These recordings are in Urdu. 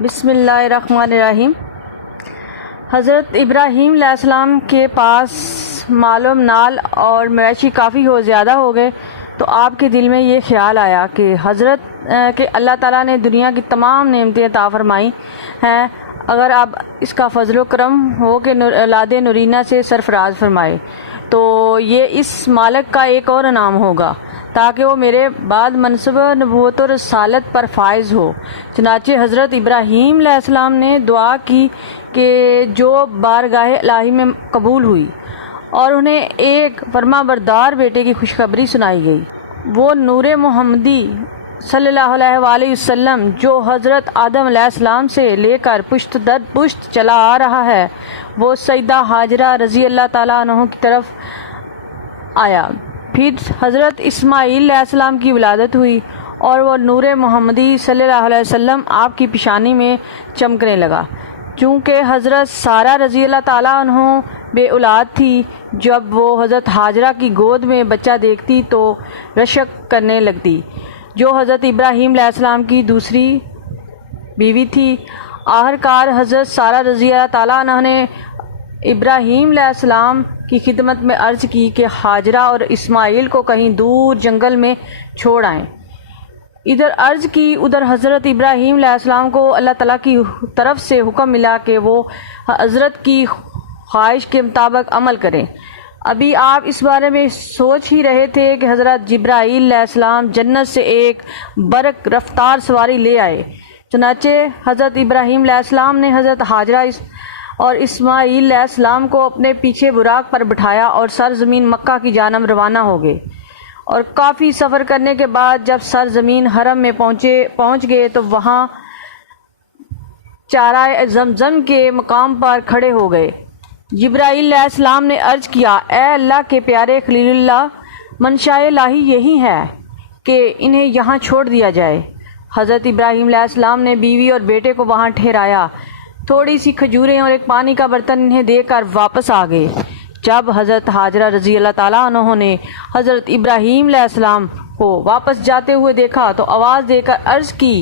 بسم اللہ الرحمن الرحیم۔ حضرت ابراہیم علیہ السلام کے پاس معلوم نال اور مویشی کافی زیادہ ہو گئے تو آپ کے دل میں یہ خیال آیا کہ کہ اللہ تعالیٰ نے دنیا کی تمام نعمتیں عطا فرمائی ہیں، اگر اب اس کا فضل و کرم ہو کہ اولاد نورینہ سے سرفراز فرمائے تو یہ اس مالک کا ایک اور انعام ہوگا تاکہ وہ میرے بعد منصب نبوت و رسالت پر فائز ہو۔ چنانچہ حضرت ابراہیم علیہ السلام نے دعا کی کہ جو بارگاہ الہی میں قبول ہوئی اور انہیں ایک فرما بردار بیٹے کی خوشخبری سنائی گئی۔ وہ نور محمدی صلی اللہ علیہ وآلہ وسلم جو حضرت آدم علیہ السلام سے لے کر پشت در پشت چلا آ رہا ہے، وہ سیدہ حاجرہ رضی اللہ تعالیٰ عنہ کی طرف آیا۔ پھر حضرت اسماعیل علیہ السلام کی ولادت ہوئی اور وہ نور محمدی صلی اللہ علیہ وسلم آپ کی پیشانی میں چمکنے لگا۔ چونکہ حضرت سارہ رضی اللہ تعالیٰ عنہ بے اولاد تھی، جب وہ حضرت حاجرہ کی گود میں بچہ دیکھتی تو رشک کرنے لگتی، جو حضرت ابراہیم علیہ السلام کی دوسری بیوی تھی۔ آخرکار حضرت سارہ رضی اللہ تعالیٰ عنہ نے ابراہیم علیہ السلام کی خدمت میں عرض کی کہ حاجرہ اور اسماعیل کو کہیں دور جنگل میں چھوڑ آئیں۔ ادھر عرض کی ادھر حضرت ابراہیم علیہ السلام کو اللہ تعالیٰ کی طرف سے حکم ملا کہ وہ حضرت کی خواہش کے مطابق عمل کریں۔ ابھی آپ اس بارے میں سوچ ہی رہے تھے کہ حضرت جبرائیل علیہ السلام جنت سے ایک برق رفتار سواری لے آئے۔ چنانچہ حضرت ابراہیم علیہ السلام نے حضرت حاجرہ اور اسماعیل علیہ السلام کو اپنے پیچھے براق پر بٹھایا اور سرزمین مکہ کی جانب روانہ ہو گئے، اور کافی سفر کرنے کے بعد جب سرزمین حرم میں پہنچ گئے تو وہاں چارۂ زمزم کے مقام پر کھڑے ہو گئے۔ جبرائیل علیہ السلام نے عرض کیا، اے اللہ کے پیارے خلیل اللہ، منشاء الہی یہی ہے کہ انہیں یہاں چھوڑ دیا جائے۔ حضرت ابراہیم علیہ السلام نے بیوی اور بیٹے کو وہاں ٹھہرایا، تھوڑی سی کھجوریں اور ایک پانی کا برتن انہیں دے کر واپس آ گئے۔ جب حضرت حاجرہ رضی اللہ تعالیٰ عنہ نے حضرت ابراہیم علیہ السلام کو واپس جاتے ہوئے دیکھا تو آواز دے کر عرض کی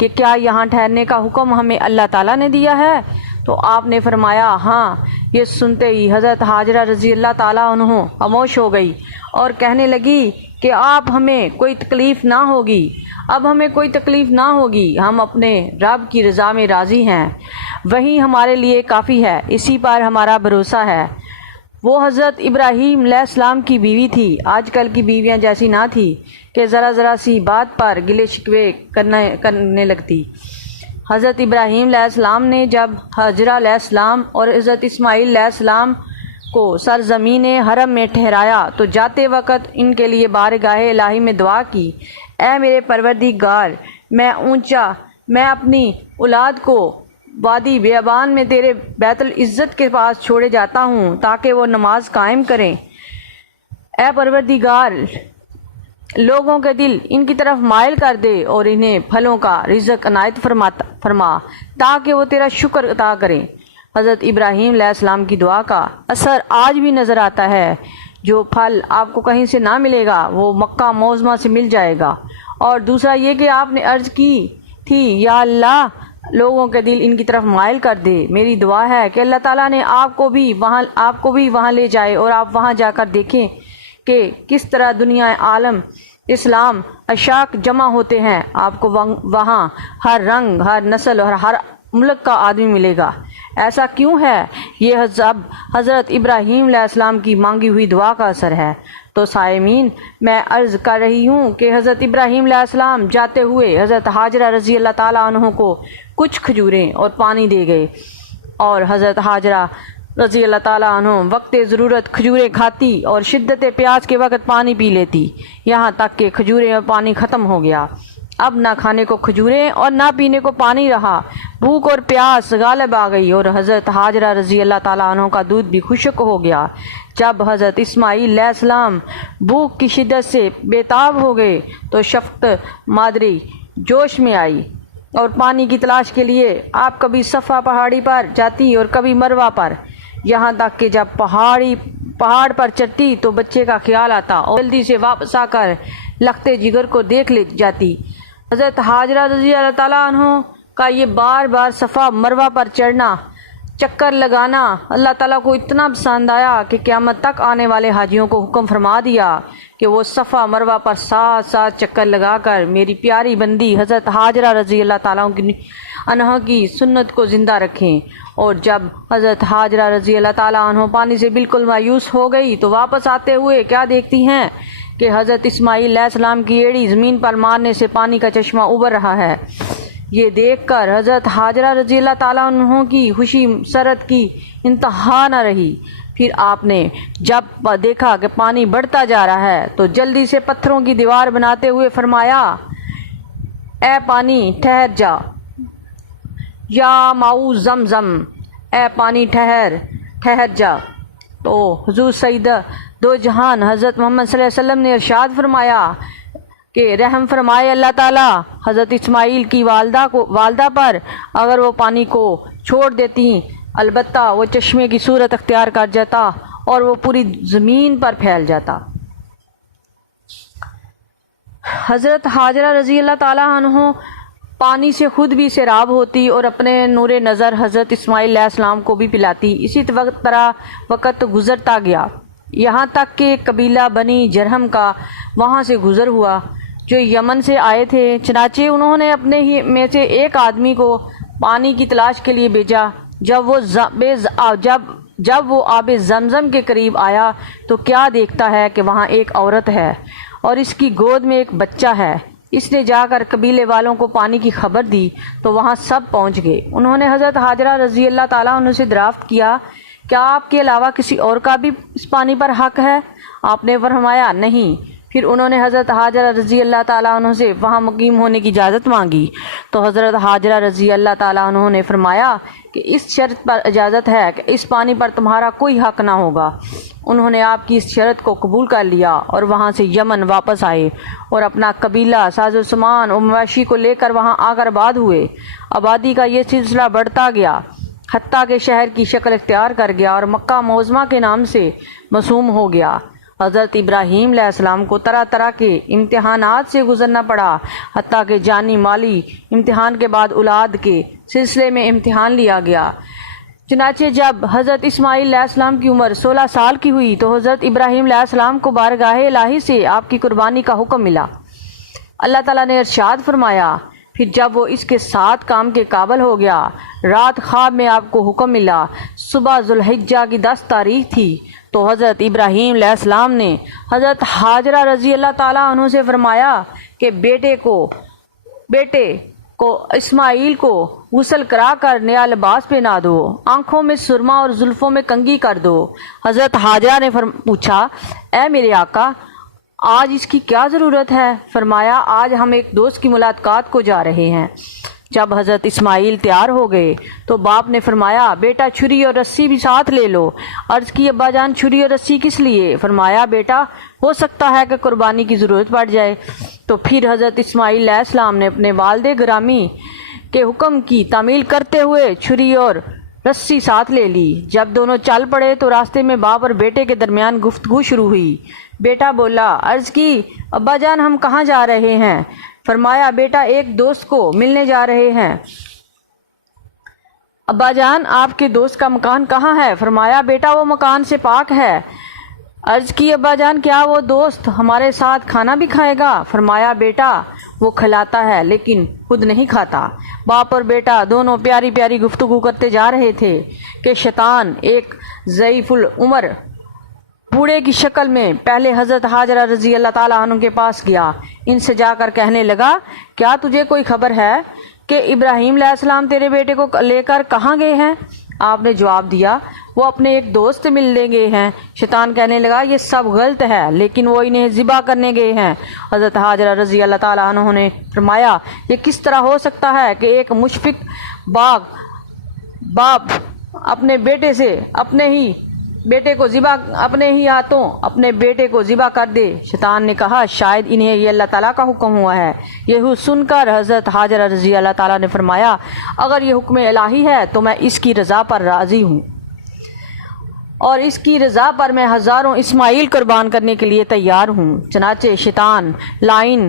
کہ کیا یہاں ٹھہرنے کا حکم ہمیں اللہ تعالیٰ نے دیا ہے؟ تو آپ نے فرمایا ہاں۔ یہ سنتے ہی حضرت حاجرہ رضی اللہ تعالیٰ عنہ خاموش ہو گئی اور کہنے لگی کہ اب ہمیں کوئی تکلیف نہ ہوگی، ہم اپنے رب کی رضا میں راضی ہیں، وہی ہمارے لیے کافی ہے، اسی پر ہمارا بھروسہ ہے۔ وہ حضرت ابراہیم علیہ السلام کی بیوی تھی، آج کل کی بیویاں جیسی نہ تھی کہ ذرا سی بات پر گلے شکوے کرنے لگتی۔ حضرت ابراہیم علیہ السلام نے جب حاجرہ علیہ السلام اور حضرت اسماعیل علیہ السلام کو سرزمین حرم میں ٹھہرایا تو جاتے وقت ان کے لیے بارگاہ الہی میں دعا کی، اے میرے پروردگار، میں اپنی اولاد کو وادی بیابان میں تیرے بیت العزت کے پاس چھوڑے جاتا ہوں تاکہ وہ نماز قائم کریں۔ اے پروردگار، لوگوں کے دل ان کی طرف مائل کر دے اور انہیں پھلوں کا رزق عنایت فرما تاکہ وہ تیرا شکر ادا کریں۔ حضرت ابراہیم علیہ السلام کی دعا کا اثر آج بھی نظر آتا ہے۔ جو پھل آپ کو کہیں سے نہ ملے گا وہ مکہ معظمہ سے مل جائے گا۔ اور دوسرا یہ کہ آپ نے عرض کی تھی، یا اللہ، لوگوں کے دل ان کی طرف مائل کر دے۔ میری دعا ہے کہ اللہ تعالیٰ نے آپ کو بھی وہاں لے جائے اور آپ وہاں جا کر دیکھیں کہ کس طرح دنیا عالم اسلام اشاق جمع ہوتے ہیں۔ آپ کو وہاں ہر رنگ، ہر نسل اور ہر ملک کا آدمی ملے گا۔ ایسا کیوں ہے؟ یہ حضرت ابراہیم علیہ السلام کی مانگی ہوئی دعا کا اثر ہے۔ تو سائمین، میں عرض کر رہی ہوں کہ حضرت ابراہیم علیہ السلام جاتے ہوئے حضرت حاجرہ رضی اللہ تعالیٰ عنہ کو کچھ کھجوریں اور پانی دے گئے، اور حضرت حاجرہ رضی اللہ تعالیٰ عنہ وقت ضرورت کھجوریں کھاتی اور شدت پیاس کے وقت پانی پی لیتی، یہاں تک کہ کھجوریں اور پانی ختم ہو گیا۔ اب نہ کھانے کو کھجوریں اور نہ پینے کو پانی رہا، بھوک اور پیاس غالب آ گئی اور حضرت حاجرہ رضی اللہ تعالیٰ عنہ کا دودھ بھی خشک ہو گیا۔ جب حضرت اسماعیل علیہ السلام بھوک کی شدت سے بے تاب ہو گئے تو شفقت مادری جوش میں آئی اور پانی کی تلاش کے لیے آپ کبھی صفا پہاڑی پر جاتی اور کبھی مروہ پر، یہاں تک کہ جب پہاڑ پر چڑھتی تو بچے کا خیال آتا اور جلدی سے واپس آ کر لخت جگر کو دیکھ لے جاتی۔ حضرت حاجرہ رضی اللہ تعالیٰ عنہ کا یہ بار بار صفا مروہ پر چڑھنا، چکر لگانا اللہ تعالیٰ کو اتنا پسند آیا کہ قیامت تک آنے والے حاجیوں کو حکم فرما دیا کہ وہ صفا مروہ پر ساتھ ساتھ چکر لگا کر میری پیاری بندی حضرت حاجرہ رضی اللہ تعالیٰ عنہ کی سنت کو زندہ رکھیں۔ اور جب حضرت حاجرہ رضی اللہ تعالیٰ عنہ پانی سے بالکل مایوس ہو گئی تو واپس آتے ہوئے کیا دیکھتی ہیں کہ حضرت اسماعیل علیہ السلام کی ایڑی زمین پر مارنے سے پانی کا چشمہ ابھر رہا ہے۔ یہ دیکھ کر حضرت حاجرہ رضی اللہ تعالیٰ عنہ کی خوشی مسرت کی انتہا نہ رہی۔ پھر آپ نے جب دیکھا کہ پانی بڑھتا جا رہا ہے تو جلدی سے پتھروں کی دیوار بناتے ہوئے فرمایا، اے پانی ٹھہر جا، یا ماؤ زمزم، اے پانی ٹھہر جا۔ تو حضور سیدہ دو جہان حضرت محمد صلی اللہ علیہ وسلم نے ارشاد فرمایا کہ رحم فرمائے اللہ تعالیٰ حضرت اسماعیل کی والدہ پر، اگر وہ پانی کو چھوڑ دیتی البتہ وہ چشمے کی صورت اختیار کر جاتا اور وہ پوری زمین پر پھیل جاتا۔ حضرت حاجرہ رضی اللہ تعالیٰ عنہ پانی سے خود بھی سیراب ہوتی اور اپنے نور نظر حضرت اسماعیل علیہ السلام کو بھی پلاتی۔ اسی طرح وقت گزرتا گیا، یہاں تک کہ قبیلہ بنی جرہم کا وہاں سے گزر ہوا جو یمن سے آئے تھے۔ چنانچہ انہوں نے اپنے ہی میں سے ایک آدمی کو پانی کی تلاش کے لیے بھیجا۔ جب وہ آب زمزم کے قریب آیا تو کیا دیکھتا ہے کہ وہاں ایک عورت ہے اور اس کی گود میں ایک بچہ ہے۔ اس نے جا کر قبیلے والوں کو پانی کی خبر دی تو وہاں سب پہنچ گئے۔ انہوں نے حضرت حاجرہ رضی اللہ تعالیٰ عنہ سے دریافت کیا، کیا آپ کے علاوہ کسی اور کا بھی اس پانی پر حق ہے؟ آپ نے فرمایا نہیں۔ پھر انہوں نے حضرت حاجرہ رضی اللہ تعالیٰ عنہ سے وہاں مقیم ہونے کی اجازت مانگی تو حضرت حاجرہ رضی اللہ تعالیٰ عنہ نے فرمایا کہ اس شرط پر اجازت ہے کہ اس پانی پر تمہارا کوئی حق نہ ہوگا۔ انہوں نے آپ کی اس شرط کو قبول کر لیا اور وہاں سے یمن واپس آئے اور اپنا قبیلہ ساز و سامان اور مویشی کو لے کر وہاں آ کر آباد ہوئے۔ آبادی کا یہ سلسلہ بڑھتا گیا حتیٰ کہ شہر کی شکل اختیار کر گیا اور مکہ معظمہ کے نام سے موسوم ہو گیا۔ حضرت ابراہیم علیہ السلام کو طرح طرح کے امتحانات سے گزرنا پڑا حتیٰ کہ جانی مالی امتحان کے بعد اولاد کے سلسلے میں امتحان لیا گیا۔ چنانچہ جب حضرت اسماعیل علیہ السلام کی عمر 16 سال کی ہوئی تو حضرت ابراہیم علیہ السلام کو بارگاہ الہی سے آپ کی قربانی کا حکم ملا۔ اللہ تعالیٰ نے ارشاد فرمایا، پھر جب وہ اس کے ساتھ کام کے قابل ہو گیا، رات خواب میں آپ کو حکم ملا۔ صبح ذوالحجہ کی 10 تاریخ تھی تو حضرت ابراہیم علیہ السلام نے حضرت حاجرہ رضی اللہ تعالیٰ عنہ سے فرمایا کہ بیٹے کو اسماعیل کو غسل کرا کر نیا لباس پہنا دو، آنکھوں میں سرما اور زلفوں میں کنگھی کر دو۔ حضرت حاجرہ نے پوچھا، اے میرے آقا، آج اس کی کیا ضرورت ہے؟ فرمایا، آج ہم ایک دوست کی ملاقات کو جا رہے ہیں۔ جب حضرت اسماعیل تیار ہو گئے تو باپ نے فرمایا، بیٹا چھری اور رسی بھی ساتھ لے لو۔ عرض کی، ابا جان چھری اور رسی کس لیے؟ فرمایا، بیٹا ہو سکتا ہے کہ قربانی کی ضرورت پڑ جائے۔ تو پھر حضرت اسماعیل علیہ السلام نے اپنے والد گرامی کے حکم کی تعمیل کرتے ہوئے چھری اور رسی ساتھ لے لی۔ جب دونوں چل پڑے تو راستے میں باپ اور بیٹے کے درمیان گفتگو شروع ہوئی۔ بیٹا بولا، عرض کی، ابا جان ہم کہاں جا رہے ہیں؟ فرمایا، بیٹا ایک دوست کو ملنے جا رہے ہیں۔ ابا جان آپ کے دوست کا مکان کہاں ہے؟ فرمایا، بیٹا وہ مکان سے پاک ہے۔ عرض کی، ابا جان کیا وہ دوست ہمارے ساتھ کھانا بھی کھائے گا؟ فرمایا، بیٹا وہ کھلاتا ہے لیکن خود نہیں کھاتا۔ باپ اور بیٹا دونوں پیاری پیاری گفتگو کرتے جا رہے تھے کہ شیطان ایک ضعیف العمر بوڑھے کی شکل میں پہلے حضرت حاجرہ رضی اللہ تعالیٰ عنہ کے پاس گیا۔ ان سے جا کر کہنے لگا، کیا تجھے کوئی خبر ہے کہ ابراہیم علیہ السلام تیرے بیٹے کو لے کر کہاں گئے ہیں؟ آپ نے جواب دیا، وہ اپنے ایک دوست سے ملنے گئے ہیں۔ شیطان کہنے لگا، یہ سب غلط ہے، لیکن وہ انہیں ذبح کرنے گئے ہیں۔ حضرت حاجرہ رضی اللہ تعالیٰ عنہ نے فرمایا، یہ کس طرح ہو سکتا ہے کہ ایک مشفق باپ اپنے ہاتھوں اپنے بیٹے کو ذبح کر دے؟ شیطان نے کہا، شاید انہیں یہ اللہ تعالیٰ کا حکم ہوا ہے۔ یہ سن کر حضرت حاجرہ رضی اللہ تعالیٰ نے فرمایا، اگر یہ حکم الہی ہے تو میں اس کی رضا پر راضی ہوں اور اس کی رضا پر میں ہزاروں اسماعیل قربان کرنے کے لیے تیار ہوں۔ چنانچہ شیطان لائن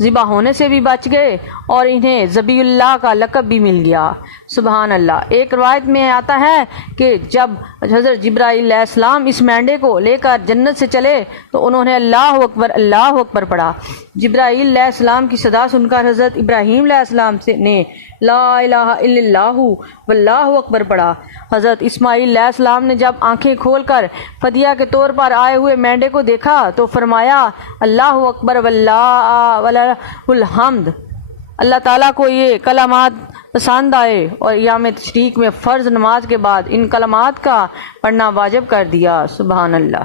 ذبح ہونے سے بھی بچ گئے اور انہیں ذبیح اللہ کا لقب بھی مل گیا۔ سبحان اللہ۔ ایک روایت میں آتا ہے کہ جب حضرت جبرائیل علیہ السلام اس مینڈے کو لے کر جنت سے چلے تو انہوں نے اللہ اکبر پڑھا۔ جبرائیل علیہ السلام کی صدا سن کر حضرت ابراہیم علیہ السلام نے لا الہ الا اللہ واللہ اکبر پڑھا۔ حضرت اسماعیل علیہ السلام نے جب آنکھیں کھول کر فدیہ کے طور پر آئے ہوئے مینڈے کو دیکھا تو فرمایا اللہ اکبر وللہ الحمد۔ اللہ تعالیٰ کو یہ کلمات پسند آئے اور ایام تشریق میں فرض نماز کے بعد ان کلمات کا پڑھنا واجب کر دیا۔ سبحان اللہ۔